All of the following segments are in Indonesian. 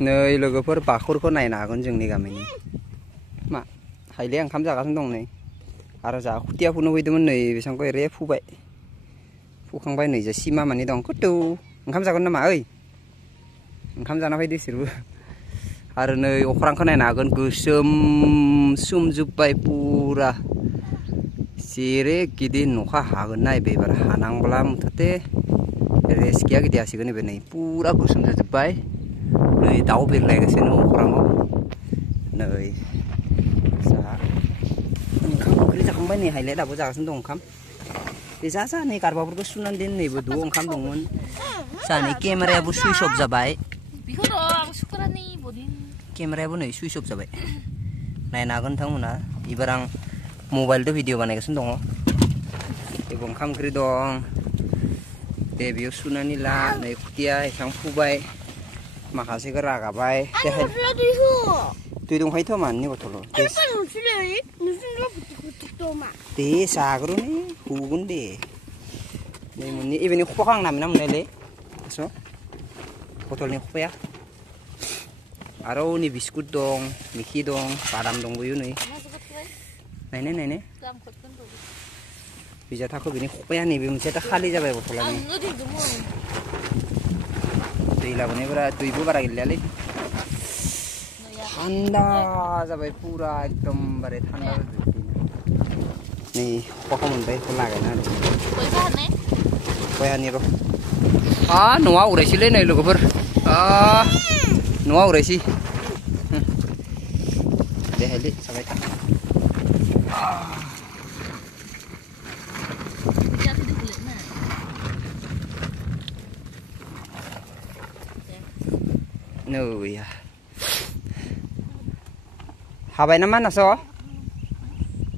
नै लोगोफोर बाखुरखौ नायनो हागोन जोंनि गामिनि मा हायले ओंखाम जागासिनो दं नै आरो जा खुथिया फुनो फैदोंमोन नै बेसांखौ एरे फुबाय फुखांबाय नै जा सिमा मानि दं कुटु ओंखाम जागोन नामा ओइ ओंखाम जाना फैदो बिसोरबो आरो नै अख्रांखौ नायनो हागोन गोसोम सोमजोब्बाय पुरा जेरे गिदिर अखा हागोन ना एबार हानांब्ला मुथते रेस्ट गैया गिदिर हासिगोन एबार नै पुरा गोसोम जाजोब्बाय नै दाउ बिरलायगासिनो अख्राङाव नै जा ओंखाम ओंख्रि जाखांबाय नै हायलाय दाबो जागासिनो दं ओंखाम बे जा नै गारबाफोरखौ सुनानै दोन नैबो द' ओंखाम दंमोन जानि केमेरायाबो सुइच अफ जाबाय केमेरायाबो नै सुइच अफ जाबाय नायनो हागोन नोंथांमोना एबार आं मबाइलजों भिडिअ बानायगासिनो दङ बेबो ओंखाम ओंख्रि दं दे बेयाव सुनानै ला नै खुथिया एसां फुबाय माखासेखौ रागाबाय दै दंखायोथ' माननि बथलाव दे जाग्रो नै हुगोन दे नै मोननै एबेनि खफाखौ आं नामिना मोननायलै आस' बथलनि खफाया आरो नै बिस्कुट दं मिखि दं बादाम दंबोयो नै नायनाय बिजाथाखौ बिनि खफाया नैबे मोनसेया खालि जाबाय बथला दै लाबोनायफोरा दैबो बारा गैलालै थान्दा जाबाय पुरा एकदमबारे थान्दा नै खफाखौ मोनबाय बेखौ लागायना खफायानि र' न'आ उरायसैलै नै लोगोफोर न'आ उरायसै दे हायलै जाबाय था Nuh ya. Habay naman aso?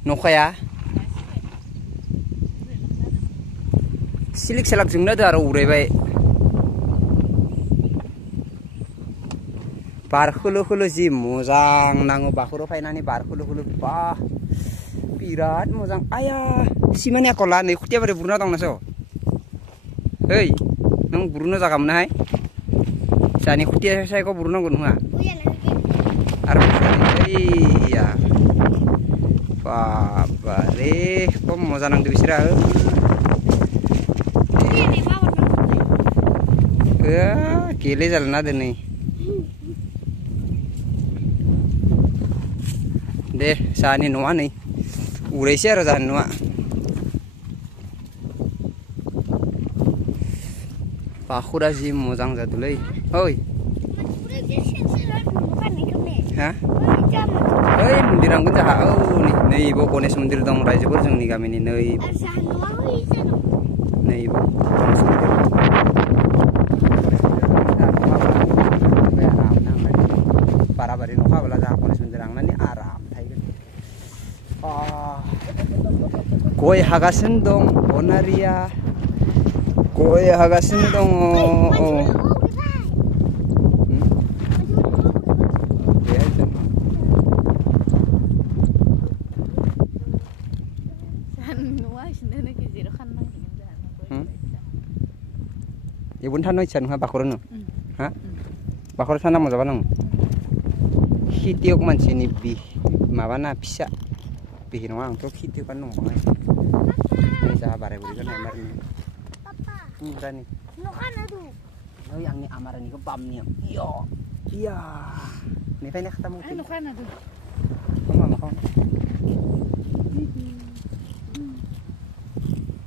Nukaya? Silik selak jengna daro uray bay. Bar khulu ji mojang nango bakuro fainani bar khulu bah. Birat mojang ayah. Simane akola nei khutia bare burna dong naso. Hei, nang burna jaga mana hai? Sani khutia saya kok burna gun ha. Iya. Babare, kok moza nang dibisira. Kile jalna de nih. Deh, sani nuwa nih. Uray siya ra jan nuwa. Bakura ji mojang jadulai. Oi. Hah? Oi, mundirang kun jaha nih. Nei ibu kones mundir dong raijapur जोंनि गामिनि nei. Nei ibu. Barabari nuka bala jaha kones mundirang nani aram thaigen. Goi hagasin dong onaria. Goi hagasin dong. Ibun tanoi chan ha bakoro no ha bakoro sana mo jaba nang khitiok mansini bi mabana pisa bihin wang to khitiok kan nong bangai ja bare buri kan amar ni rani no kan adu no yang ni amar ni ko pam ni yo iya ni fa ni khatamu ti no kan adu mama ko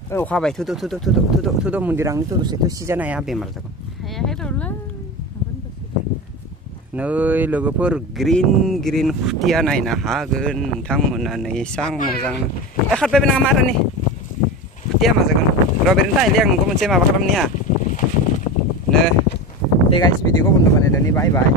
어카 바이 투도 문디랑 투도 세트 시잖아요 베말 자고 नै लोगोफोर ग्रीन खुटिया नायनो हागोन नोंथांमोना नै सां मोजां खारबाय नङा मारानि खुटिया मा जागोन र' बेरनो थाहैलै आं नोंखौ मोनसे माबा खालामनिया नो दे गाइस भिडिअखौ बन्द' बानायदोनि बाय बाय